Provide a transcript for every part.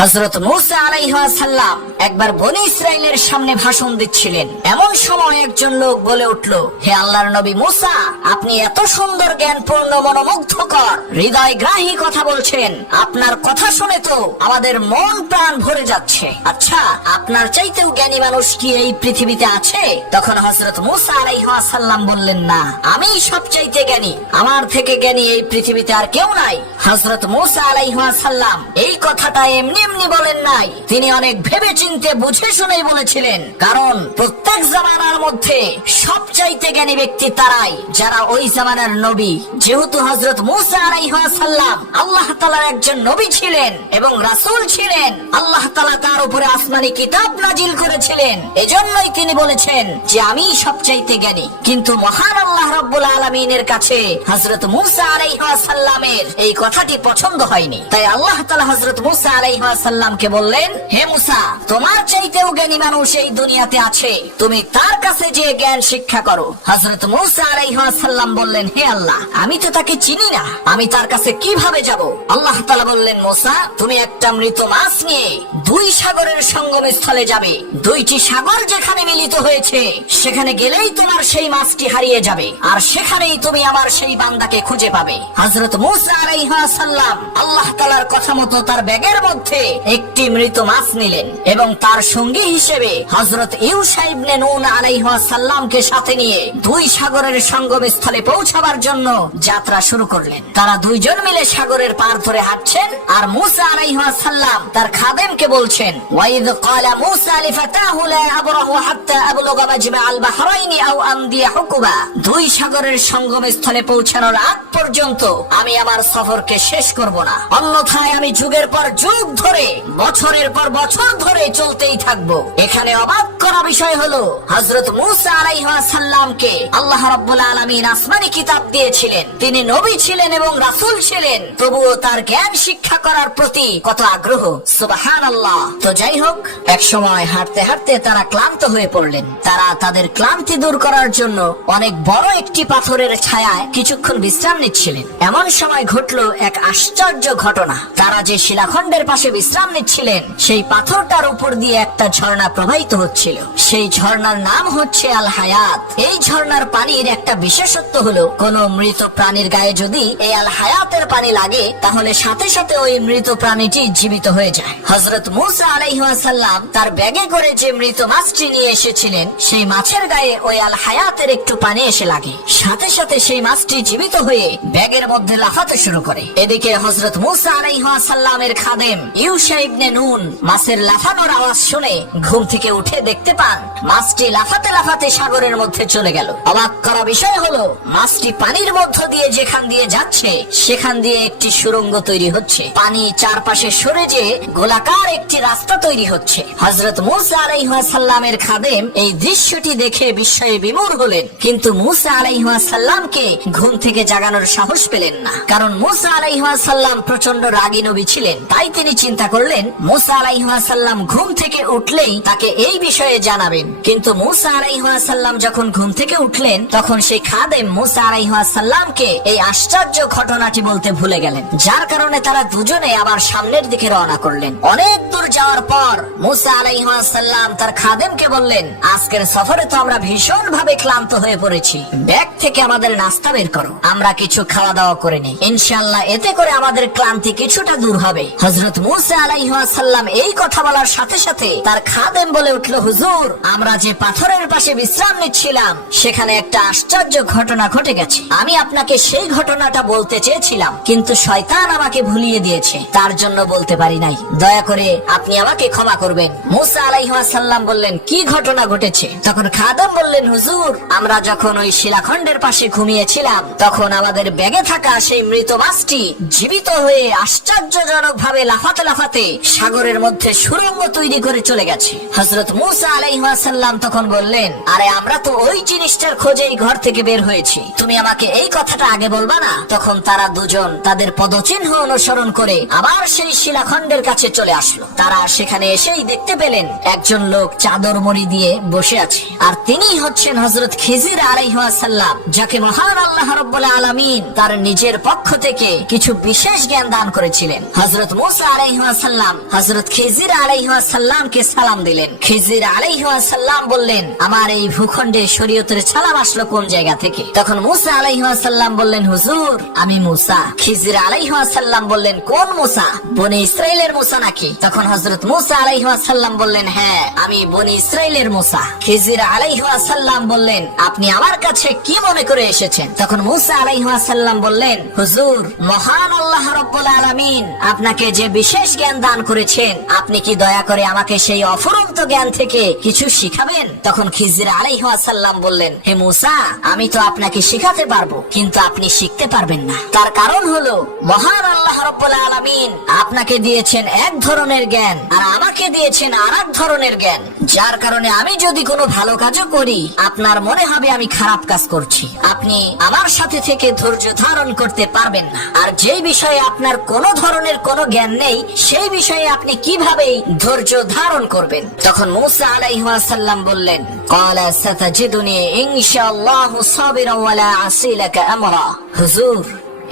হযরত মূসা আলাইহিস সালাম একবার বনী ইসরাইলের সামনে ভাষণ দিচ্ছিলেন। এমন সময় একজন লোক বলে উঠল, হে আল্লাহর নবী মূসা, আপনি এত সুন্দর জ্ঞানপূর্ণ মনোমুগ্ধকর হৃদয়গ্রাহী কথা বলছেন, আপনার কথা শুনে তো আমাদের মন প্রাণ ভরে যাচ্ছে। আচ্ছা, আপনার চাইতেও জ্ঞানী মানুষ কি এই পৃথিবীতে আছে? তখন হযরত মূসা আলাইহিস সালাম বললেন, না, আমিই সবচাইতে জ্ঞানী, আমার থেকে জ্ঞানী এই পৃথিবীতে আর কেউ নাই। হযরত মূসা আলাইহিস সালাম এই কথাটা এমনি এমনি বলেন নাই, তিনি অনেক ভেবে চিন্তে বুঝে শুনেই বলেছিলেন। কারণ প্রত্যেক জামানার মধ্যে সবচাইতে জ্ঞানী ব্যক্তি তারাই যারা ওই জামানার নবী। যেহেতু হযরত মূসা আলাইহিস সালাম আল্লাহ তাআলার একজন নবী ছিলেন এবং রাসূল ছিলেন, আল্লাহ তাআলা তার উপরে আসমানি কিতাব নাজিল করেছিলেন, এজন্যই তিনি বলেছেন যে আমি সবচাইতে জ্ঞানী। কিন্তু মহান আল্লাহ রাব্বুল আলামিনের কাছে হযরত মূসা আলাইহিস সালামের এই কথাটি পছন্দ হয়নি। তাই আল্লাহ তাআলা হযরত মূসা আলাইহিস সালামকে বললেন, হে মূসা, তোমার চাইতেও জ্ঞানী মানুষ এই দুনিয়াতে আছে, তুমি তার কাছে যে জ্ঞান শিক্ষা করো। হযরত মূসা আলাইহিস সালাম বললেন, হে আল্লাহ, আমি তো তাকে চিনি না, আমি তার কাছে কিভাবে যাব? আল্লাহ তাআলা বললেন, মূসা, তুমি একটা মৃত মাছ নিয়ে দুই সাগরের সঙ্গম স্থলে যাবে। দুইটি সাগর যেখানে মিলিত হয়েছে সেখানে গেলেই তোমার সেই মাছটি হারিয়ে যাবে, আর সেখানেই তুমি আমার সেই বান্দাকে খুঁজে পাবে। হযরত মূসা আলাইহিস সালাম আল্লাহ তাআলার কথা মতো তার ব্যাগের মধ্যে একটি মৃত মাছ নিলেন এবং তার সঙ্গী হিসেবে হযরত ইউশা ইবনে নুন আলাইহিস সালামকে সাথে নিয়ে দুই সাগরের সঙ্গম স্থলে পৌঁছাবার জন্য যাত্রা শুরু করলেন। তারা দুইজন মিলে সাগরের পার ধরে হাঁটছেন, আর মূসা আলাইহিস সালাম তার খাদেমকে বলছেন, ওয়াইদ ক্বালা মূসা লিফাতাহু লা আবরাহু হাত্তা আবলুগা মাজমাআল বাহরাইনি আও আমদিয়া হুকুবা। দুই সাগরের সঙ্গম স্থলে পৌঁছানোর আগ পর্যন্ত আমি আমার সফরকে শেষ করব না, অন্যথায় আমি যুগের পর যুগ ধরে, বছরের পর বছর ধরে চলতেই থাকবো। এখানে অবাক করা বিষয় হলো, হযরত মূসা আলাইহিস সালামকে আল্লাহ রাব্বুল আলামিন আসমানি কিতাব দিয়েছিলেন, তিনি নবী ছিলেন এবং রাসূল ছিলেন, তবুও তার জ্ঞান শিক্ষা করার প্রতি কত আগ্রহ! সুবহানাল্লাহ। তো যাই হোক, এক সময় হাঁটতে হাঁটতে তারা ক্লান্ত হয়ে পড়লেন। তারা তাদের ক্লান্তি দূর করার জন্য অনেক বড় একটি পাথরের ছায়ায় কিছুক্ষণ বিশ্রাম নিচ্ছিলেন। এমন সময় ঘটলো এক আশ্চর্য ঘটনা। তারা যে শিলাখণ্ডের পাশে বিশ্রাম নিচ্ছিলেন, সেই পাথরটার উপর দিয়ে একটা ঝর্ণা প্রবাহিত হচ্ছিল। সেই ঝর্ণার নাম হচ্ছে আল হায়াত। এই ঝর্ণার পানির একটা বিশেষত্ব হলো, কোন মৃত প্রাণীর গায়ে যদি এই আল হায়াতের পানি লাগে, তাহলে সাথে সাথে ওই মৃত প্রাণীটি জীবিত হয়ে যায়। হযরত মূসা আলাইহিস সালাম তার ব্যাগে করে যে মৃত মাছটি নিয়ে এসেছিলেন, সেই মাছের গায়ে ওই আল হায়াতের একটু পানি এসে লাগে, সাথে সাথে সেই মাছটি জীবিত হয়ে ব্যাগের মধ্যে লাফাতে শুরু করে। এদিকে হযরত মূসা আলাইহিস সালামের খাদেম ইউশা ইবনে নুন মাছের লাফানোর আওয়াজ শুনে ঘুম থেকে উঠে দেখতে পান মাছটি লাফাতে লাফাতে সাগরের মধ্যে চলে গেল। অবাক করা বিষয় হলো, মাছটি পানির মধ্য দিয়ে যেখান দিয়ে যাচ্ছে সেখান দিয়ে একটি সুড়ঙ্গ তৈরি হচ্ছে, পানি চারপাশে সরে যে গোলাকার একটি রাস্তা তৈরি হচ্ছে। হযরত মূসা আলাইহিস সালামের খাদেম এই দৃশ্যটি দেখে বিস্ময়ে বিমূঢ় হলেন, কিন্তু মূসা আলাইহিস সালামকে ঘুম থেকে জাগানোর সাহস পেলেন না। কারণ মূসা আলাইহিস সালাম প্রচন্ড রাগী নবী ছিলেন। তাই তিনি চিন্তা করলেন, মূসা আলাইহিস সালাম ঘুম থেকে উঠলেই তাকে এই বিষয়ে জানাবেন। কিন্তু মূসা আলাইহিস সালাম যখন ঘুম থেকে উঠলেন, তখন সেই খাদেম মূসা আলাইহিস সালামকে এই আশ্চর্য ঘটনাটি বলতে ভুলে গেলেন, যার কারণে তারা দুজনে আবার সামনের দিকে রওনা করলেন। অনেক দূর যাওয়ার পর মূসা আলাইহিস সালাম তার খাদেমকে বললেন, আজকের সফরে তো আমরা ভীষণ ভাবে ক্লান্ত হয়ে পড়েছি, ব্যাগ থেকে আমাদের নাস্তা বের করো, আমরা কিছু খাওয়া দাওয়া করে নিই, ইনশাআল্লাহ এতে করে আমাদের ক্লান্তি কিছুটা দূর হবে। হযরত মূসা আলাইহিস সালাম এই কথা বলার সাথে সাথে তার খাদেম বলে উঠল, হুজুর, আমরা যে পাথরের পাশে বিশ্রাম নিচ্ছিলাম সেখানে একটা আশ্চর্য ঘটনা ঘটে গেছে। আমি আপনাকে সেই ঘটনাটা বলতে চেয়েছিলাম, কিন্তু শয়তান আমাকে ভুলিয়ে দিয়েছে, তার জন্য বলতে পারি নাই, দয়া করে আপনি আমাকে ক্ষমা করবেন। মূসা আলাইহিস সালাম বললেন, কি ঘটনা ঘটেছে? তখন খাদেম বললেন, হুজুর, আমরা যখন ওই শিলাখণ্ডের পাশে ঘুমিয়েছিলাম, তখন আমাদের ব্যাগে থাকা সেই মৃত মাছটি জীবিত হয়ে আশ্চর্যজনক ভাবে লাফাতে লাফাতে সাগরের মধ্যে সুড়ঙ্গ তৈরি করে চলে গেছে। হযরত মূসা আলাইহিস সালাম তখন বললেন, আরে আমরা তো ওই জিনিসটার খোঁজেই ঘর থেকে বের হয়েছি, তুমি আমাকে এই কথাটা আগে বলবা না? তখন তারা দুজন তাদের পদচিহ্ন অনুসরণ করে আবার সেই শিলাখণ্ডের কাছে চলে আসলো। তারা সেখানে এসেই দেখতে পেলেন একজন লোক চাদর মুড়ি দিয়ে বসে আছে, আর তিনিই হচ্ছেন হযরত খিজির আলাইহিস সালাম, যাকে মহান আল্লাহ রাব্বুল আলামিন তার নিজের পক্ষ থেকে কিছু বিশেষ জ্ঞান দান করেছিলেন। হযরত মূসা আলাইহিস সালাম হযরত খিজির আলাইহিস সালামকে সালাম দিলেন। খিজির আলাইহিস সালাম বললেন, আমার এই ভূখণ্ডে শরীয়তের সালাম আসলো কোন জায়গা থেকে? তখন মূসা আলাইহিস সালাম বললেন, হুজুর আমি মূসা। খিজির আলাইহিস সালাম বললেন, কোন মূসা? বনি ইসরাইলের মূসা নাকি? তখন হযরত মূসা আলাইহিস সালাম বললেন, হ্যাঁ আমি বনি ইসরাইলের মূসা। খিজির আলাইহিস সালাম বললেন, আপনি আমার কাছে কি মনে করে এসেছেন? তখন মূসা আলাইহিস সালাম বললেন, হুজুর মহান আল্লাহ রাব্বুল আলামিন আপনাকে যে বিশেষ জ্ঞান দান করেছেন, আপনি কি দয়া করে আমাকে সেই অফুরন্ত জ্ঞান থেকে কিছু শিখাবেন? তখন খিজির আলাইহিস সালাম বললেন, হে মূসা আমি তো আপনাকে শিখাতে পারবো, কিন্তু আপনি শিখতে পারবেন না। তার কারণ হলো মহান আল্লাহ রাব্বুল আলামিন আপনাকে দিয়েছেন এক ধরনের জ্ঞান আর আমাকে দিয়েছেন আরেক ধরনের জ্ঞান, যার কারণে আমি যদি কোনো ভালো কাজও করি আপনার মনে হবে আমি খারাপ কাজ করছি। আপনি আমার সাথে থেকে ধৈর্য ধারণ করতে পারবেন না, আর যেই বিষয়ে আপনার কোনো ধরনের কোনো জ্ঞান নেই সেই বিষয়ে আপনি কিভাবে ধৈর্য ধারণ করবেন? তখন মূসা আলাইহিস সালাম বললেন, ক্বালা সাতাজিদুনি ইনশাআল্লাহু সাবিরান ওয়া লা আসি লাকা আমরা। হুজুর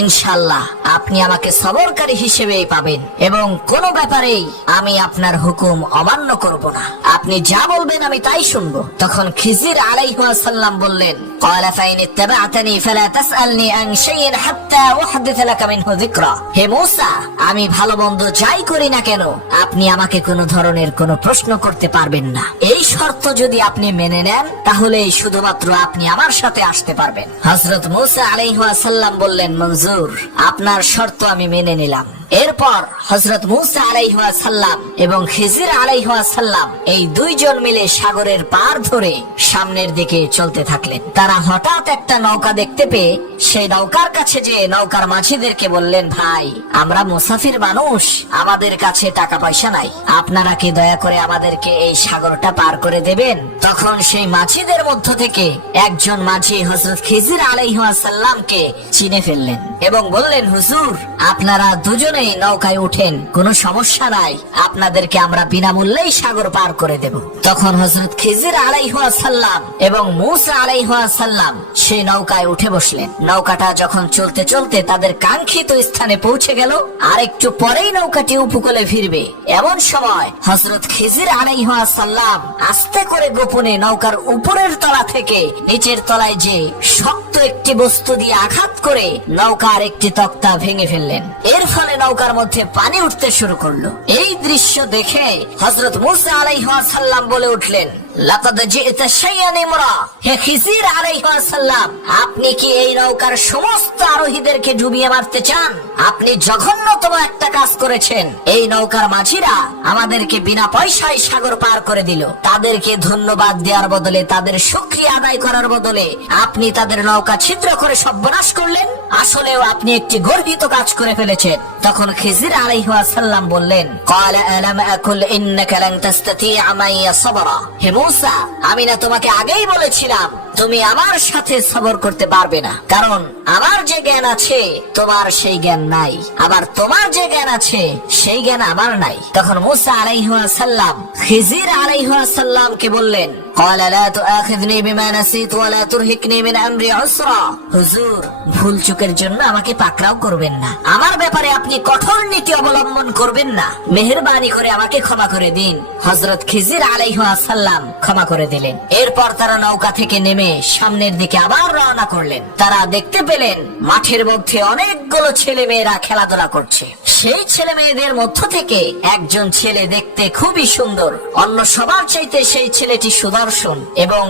ইনশাআল্লাহ আপনি আমাকে সবরকারী হিসেবেই পাবেন এবং কোন ব্যাপারেই আমি আপনার হুকুম অমান্য করব না, আপনি যা বলবেন আমি তাই শুনবো। তখন খিজির আলাইহিস সালাম বললেন, ক্বালা ফাইন ইত্তাবা'তানি ফালা তাসআলনি আন শাইইন হাত্তা উহাদিস লাকা মিনহু যিকরা। হে মূসা আমি ভালো মন্দ যাই করি না কেন আপনি আমাকে কোনো ধরনের কোনো প্রশ্ন করতে পারবেন না। এই শর্ত যদি আপনি মেনে নেন তাহলে শুধুমাত্র আপনি আমার সাথে আসতে পারবেন। হযরত মূসা আলাইহিস সালাম বললেন, মঞ্জুর, আপনার শর্ত আমি মেনে নিলাম। এরপর হযরত মূসা আলাইহিস সালাম এবং খিজির আলাইহিস সালাম এই দুইজন মিলে সাগরের পার ধরে সামনের দিকে চলতে থাকলেন। তারা হঠাৎ একটা নৌকা দেখতে পেয়ে সেই নৌকার কাছে যে নৌকার মাঝিদেরকে বললেন, ভাই আমরা মুসাফির মানুষ, আমাদের কাছে টাকা পয়সা নাই, আপনারা কি দয়া করে আমাদেরকে এই সাগরটা পার করে দেবেন? তখন সেই মাঝিদের মধ্য থেকে একজন মাঝি হযরত খিজির আলাইহিস সালামকে চিনে ফেললেন এবং বললেন, হুজুর আপনারা দুজনে নৌকায় উঠেন, কোনো সমস্যা নাই, আপনাদেরকে আমরা বিনামূল্যেই সাগর পার করে দেব। তখন হযরত খিজির আলাইহিস সালাম এবং মূসা আলাইহিস সালাম সেই নৌকায় উঠে বসলেন। নৌকাটা যখন চলতে চলতে তাদের কাঙ্ক্ষিত স্থানে পৌঁছে গেল, আর একটু পরেই নৌকাটি উপকূলে ফিরবে, এমন সময় হযরত খিজির আলাইহিস সালাম আস্তে করে গোপনে নৌকার উপরের তলা থেকে নিচের তলায় যে শক্ত একটি বস্তু দিয়ে আঘাত করে নৌকার একটি তক্তা ভেঙে ফেললেন। এর ফলে নৌকার মধ্যে পানি উঠতে শুরু করলো। এই দৃশ্য দেখে হযরত মূসা আলাইহিস সালাম বলে উঠলেন, লাকাদ জি'তা শাইআন ইমরা। হে খিজির আলাইহিস সালাম আপনি কি এই নৌকার সমস্ত আরোহীদেরকে ডুবিয়ে মারতে চান? আপনি জঘন্যতম একটা কাজ করেছেন। এই নৌকার মাঝিরা আমাদেরকে বিনা পয়সায় সাগর পার করে দিল, তাদেরকে ধন্যবাদ দেওয়ার বদলে, তাদের শুকরিয়া আদায় করার বদলে আপনি তাদের নৌকা ছিদ্র করে সর্বনাশ করলেন। আসলেও আপনি একটি গর্হিত কাজ করে ফেলেছেন। তখন খিজির আলাইহিস সালাম বললেন, ক্বালা আলাম আকুল ইন্নাকা লান তাসতাতিআ মাইয়া সাবরা। হে মূসা আমি না তোমাকে আগেই বলেছিলাম তুমি আমার সাথে সবর করতে পারবে না, কারণ আমার যে জ্ঞান আছে তোমার সেই জ্ঞান নাই, আবার তোমার যে জ্ঞান আছে সেই জ্ঞান আমার নাই। তখন মূসা আলাইহিস সালাম খিজির আলাইহিস সালামকে বললেন, ক্বালা লা তুআখিযনি বিমা নাসিতু ওয়া লা তুরহিকনি মিন আমরি উসরা। হুজুর ভুল চুকের জন্য আমাকে পাকড়াও করবেন না, আমার ব্যাপারে আপনি কঠোর নীতি অবলম্বন করবেন না, মেহেরবানি করে আমাকে ক্ষমা করে দিন। হযরত খিজির আলাইহিস সালাম ক্ষমা করে দিলেন। এরপর তারা নৌকা থেকে নেমে সামনের দিকে আবার রওনা করলেন। তারা দেখতে পেলেন মাঠের মধ্যে অনেকগুলো ছেলে মেয়েরা খেলাধুলা করছে। সেই ছেলে মেয়েদের মধ্য থেকে একজন ছেলে দেখতে খুবই সুন্দর, অন্য সবার চাইতে সেই ছেলেটি সুদর্শন এবং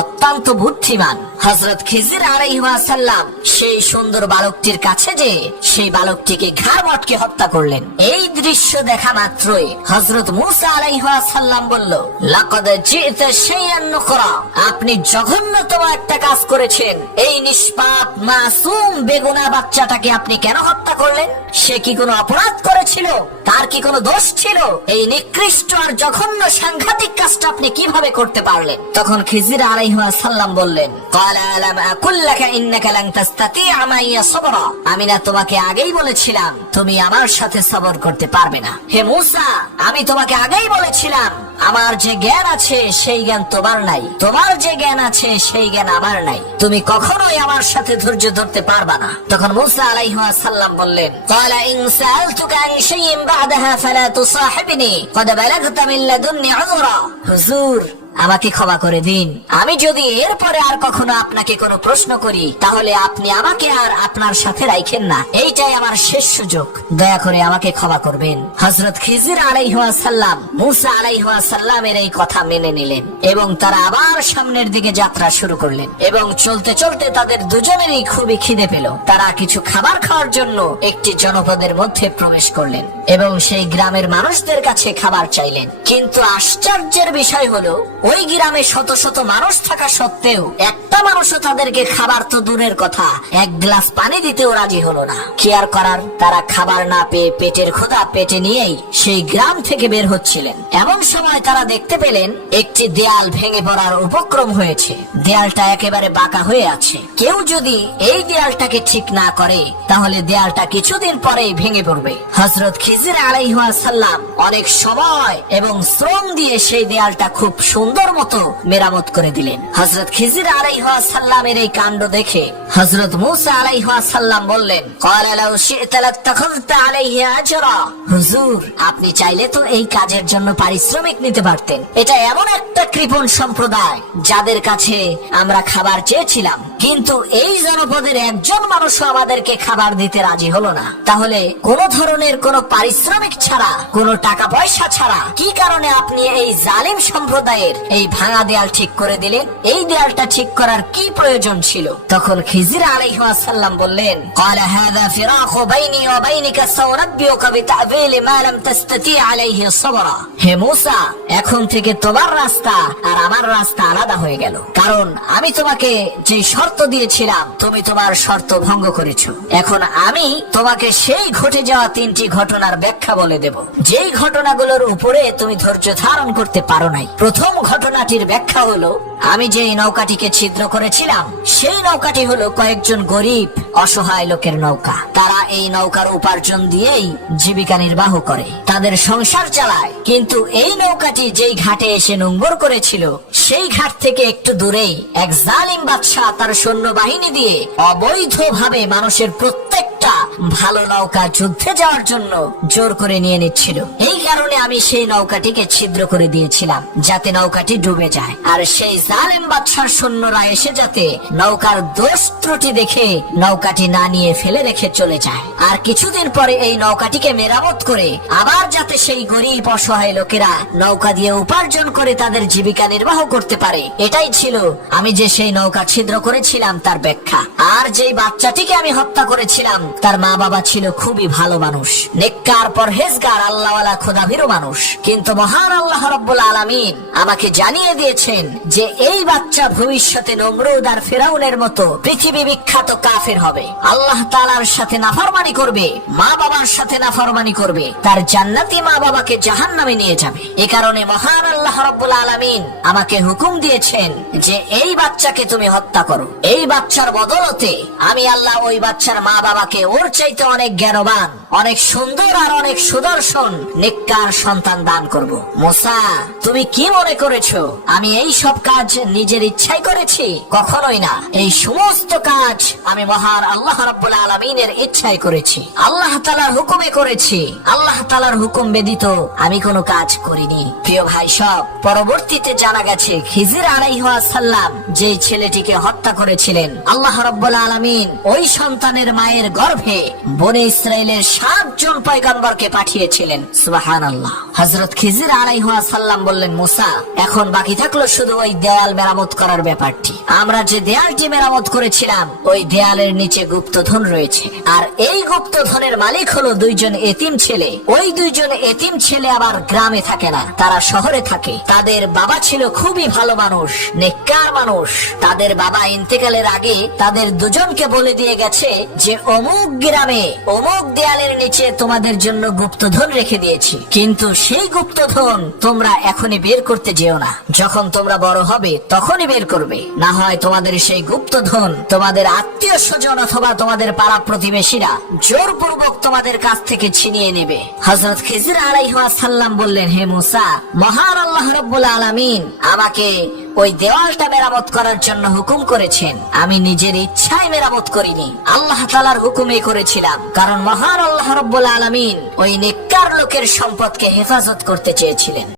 অত্যন্ত বুদ্ধিমান। হযরত খিজির আলাইহিস সালাম সেই সুন্দর বালকটির কাছে যে সেই বালকটিকে ঘাড় মটকে হত্যা করলেন। এই দৃশ্য দেখা মাত্রই হযরত মূসা আলাইহিস সালাম বলল, লাকাদ জি'তা শাইআন নুকরা। আপনি জঘন্য জঘন্যতম একটা কাজ করেছেন। এই নিষ্পাপ মাসুম বেগুনা বাচ্চাটাকে আপনি কেন হত্যা করলেন? সে কি কোনো অপরাধ করেছিল? তার কি কোনো দোষ ছিল? এই নিকৃষ্ট আর জঘন্য সাংঘাতিক কাজটা আপনি কিভাবে করতে পারলেন? তখন খিজির আলাইহিস সালাম বললেন, ক্বালা আলাম আকুল লাকা ইন্নাকা লান তাসতাতিআ মাইয়া সাবরা। আমি না তোমাকে আগেই বলেছিলাম তুমি আমার সাথে সবর করতে পারবে না? হে মূসা, আমি তোমাকে আগেই বলেছিলাম আমার যে জ্ঞান আছে সেই জ্ঞান তোমার নাই, তোমার যে জ্ঞান আছে সেই জ্ঞান আমার নাই, তুমি কখনোই আমার সাথে ধৈর্য ধরতে পারবা না। তখন মূসা আলাইহিস সালাম বললেন, ক্বালা ইন সাআলতুকা আন শাইইন বা'দাহা ফালা তুসাহিবনি ক্বাদ বালাগতা মিন লাদুন্নি উযরা। হুজুর, আমাকে ক্ষমা করে দিন। আমি যদি এরপরে আর কখনো আপনাকে কোনো প্রশ্ন করি তাহলে আপনি আমাকে আর আপনার সাথে রাখেন না। এইটাই আমার শেষ সুযোগ, দয়া করে আমাকে ক্ষমা করবেন। হযরত খিজির আলাইহিস সালাম মূসা আলাইহিস সালামের এই কথা মেনে নিলেন এবং তারা আবার সামনের দিকে যাত্রা শুরু করলেন। এবং চলতে চলতে তাদের দুজনেরই খুবই খিদে পেল। তারা কিছু খাবার খাওয়ার জন্য একটি জনপদের মধ্যে প্রবেশ করলেন এবং সেই গ্রামের মানুষদের কাছে খাবার চাইলেন। কিন্তু আশ্চর্যের বিষয় হলো, ওই গ্রামে শত শত মানুষ থাকা সত্ত্বেও একটা মানুষও তাদেরকে খাবার তো দূরের কথা, এক গ্লাস পানি দিতেও রাজি হলো না। কি আর করার, তারা খাবার না পেয়ে পেটের ক্ষুধা পেটে নিয়েই সেই গ্রাম থেকে বের হচ্ছিলেন। এমন সময় তারা দেখতে পেলেন একটি দেয়াল ভেঙে পড়ার উপক্রম হয়েছে। দেয়ালটা একেবারে বাঁকা হয়ে আছে। কেউ যদি এই দেয়ালটাকে ঠিক না করে তাহলে দেয়ালটা কিছুদিন পরেই ভেঙে পড়বে। হযরত খিজির আলাইহিস সালাম অনেক সময় এবং শ্রম দিয়ে সেই দেয়ালটা খুব সুন্দর মতো মেরামত করে দিলেন। হযরত খিজির আলাইহিস সালামের এই কাণ্ড দেখে হযরত মূসা আলাইহিস সালাম বললেন, ক্বালা লাউ শি'তা লাত্তাখাযতা আলাইহি আজরা। হুজুর, আপনি চাইলে তো এই কাজের জন্য পারিশ্রমিক নিতে পারতেন। এটা এমন একটা কৃপণ সম্প্রদায় যাদের কাছে আমরা খাবার চেয়েছিলাম, কিন্তু এই জনপদের একজন মানুষও আমাদেরকে খাবার দিতে রাজি হলো না। তাহলে কোন ধরনের কোন পারিশ্রমিক ছাড়া, কোন টাকা পয়সা ছাড়া কি কারণে আপনি এই জালিম সম্প্রদায়ের এই ভাঙা দেয়াল ঠিক করে দিলেন? এই দেয়ালটা ঠিক করার কি প্রয়োজন ছিল? তখন খিজির আলাইহিস সালাম বললেন, ক্বালা হাযা ফিরাকু বাইনি ওয়া বাইনিকা সাউনাব্বিউকা বিতা'বিলি মা লাম তাসতাতি আলাইহি সাবরা। হে মূসা, এখন থেকে তোমার রাস্তা আর আমার রাস্তা আলাদা হয়ে গেল, কারণ আমি তোমাকে যে শর্ত দিয়েছিলাম তুমি তোমার শর্ত ভঙ্গ করেছো। এখন আমি তোমাকে সেই ঘটে যাওয়া 3টি ঘটনার ব্যাখ্যা বলে দেব, যেই ঘটনাগুলোর উপরে তুমি ধৈর্য ধারণ করতে পারো নাই। প্রথম ঘটনাটির ব্যাখ্যা হলো, আমি যে নৌকাটিকে ছিদ্র করেছিলাম সেই নৌকাটি হলো কয়েকজন গরিব অসহায় লোকের নৌকা। তারা এই নৌকার উপার্জন দিয়েই জীবিকা নির্বাহ করে, তাদের সংসার চালায়। কিন্তু এই নৌকাটি যেই ঘাটে এসে নোঙ্গর করেছিল সেই ঘাট থেকে একটু দূরেই এক জালিম বাদশা তার সৈন্যবাহিনী দিয়ে অবৈধভাবে মানুষের প্রত্যেকটা ভালো নৌকা যুদ্ধে যাওয়ার জন্য জোর করে নিয়ে নিচ্ছিল। এই কারণে আমি সেই নৌকাটিকে ছিদ্র করে দিয়েছিলাম যাতে নৌকাটি ডুবে যায়, আর সেই জালেম বাদশার সৈন্যরা এসে যাতে নৌকার দোষ ত্রুটি দেখে নৌকাটি না নিয়ে ফেলে রেখে চলে যায়। আর কিছুদিন পরে এই নৌকাটিকে মেরামত করে আবার যাতে সেই গরিব অসহায় লোকেরা নৌকা দিয়ে উপার্জন করে তাদের জীবিকা নির্বাহ করতে পারে, এটাই ছিল আমি যে সেই নৌকা ছিদ্র করেছিলাম তার ব্যাখ্যা। আর যেই বাচ্চাটিকে আমি হত্যা করেছিলাম তার মা বাবা ছিল খুবই ভালো মানুষ, নেককার পরহেজগার আল্লাহওয়ালা খোদাভীরু মানুষ। কিন্তু মহান আল্লাহ রাব্বুল আলামিন আমাকে জানিয়ে দিয়েছেন যে এই বাচ্চা ভবিষ্যতে নমরুদ আর ফিরাউনের মতো পৃথিবী বিখ্যাত কাফের হবে, আল্লাহ তাআলার সাথে নাফরমানি করবে, মা বাবার সাথে নাফরমানি করবে, তার জান্নাতি মা বাবাকে জাহান্নামে নিয়ে যাবে। এ কারণে মহান আল্লাহ রাব্বুল আলামিন আমাকে হুকুম দিয়েছেন যে এই বাচ্চাকে তুমি হত্যা করো। এই বাচ্চার বদলতে আমি আল্লাহ ওই বাচ্চার মা বাবাকে ওর চাইতে অনেক জ্ঞানবান, অনেক সুন্দর আর অনেক সুদর্শন নেককার সন্তান দান করব। মূসা, তুমি কি মনে করেছো আমি এই সব কাজ নিজের ইচ্ছায় করেছি? কখনোই না। এই সমস্ত কাজ আমি মহান আল্লাহ রাব্বুল আলামিনের ইচ্ছায় করেছি, আল্লাহ তাআলার হুকুমে করেছি। আল্লাহ তাআলার হুকুম ব্যতীত আমি কোনো কাজ করিনি। প্রিয় ভাই সব, পরবর্তীতে জানা গেছে খিজির আলাইহিস সালাম যে ছেলেটিকে হত্যা করেছিলেন, আল্লাহ রাব্বুল আলামিন ওই সন্তানের মায়ের গর্ভে বনি ইসরাইলের 7 জন পয়গম্বরকে পাঠিয়েছিলেন। সুবহানাল্লাহ। হযরত খিজির আলাইহিস সালাম বললেন, মূসা, এখন বাকি থাকলো শুধু ওই দেওয়াল মেরামত করার ব্যাপারটি। আমরা যে দেয়ালটি মেরামত করেছিলাম ওই দেয়ালের নিচে গুপ্তধন রয়েছে, আর এই গুপ্তধনের মালিক হলো দুইজন এতিম ছেলে। ওই দুইজন এতিম ছেলে আবার গ্রামে থাকে না, তারা শহরে থাকে। তাদের বাবা ছিল খুবই ভালো মানুষ, নেককার মানুষ। তাদের বাবা ইন্তেকালের আগে তাদের দুজনকে বলে দিয়ে গেছে যে অমুক গ্রামে অমুক দেয়ালের নিচে তোমাদের জন্য গুপ্তধন রেখে দিয়েছি, কিন্তু সেই গুপ্তধন তোমরা এখনই বের করতে যেও না, যখন তোমরা বড় হবে তখনই বের করবে, না হয় তোমাদের সেই গুপ্তধন তোমাদের আত্মীয় স্বজন অথবা তোমাদের পাড়া প্রতিবেশীরা জোরপূর্বক তোমাদের কাছ থেকে ছিনিয়ে নেবে। হযরত খিজির আলাইহিস সালাম বললেন, হে মুসা, মহান আল্লাহ রাব্বুল আলামিন আমাকে ওই দেওয়ালটা মেরামত করার জন্য হুকুম করেছেন, আমি নিজের ইচ্ছায় মেরামত করিনি, আল্লাহ তাআলার হুকুমে করেছিলাম, কারণ মহান আল্লাহ রাব্বুল আলামিন ওই নেককার লোকের সম্পদকে হেফাজত করতে চেয়েছিলেন।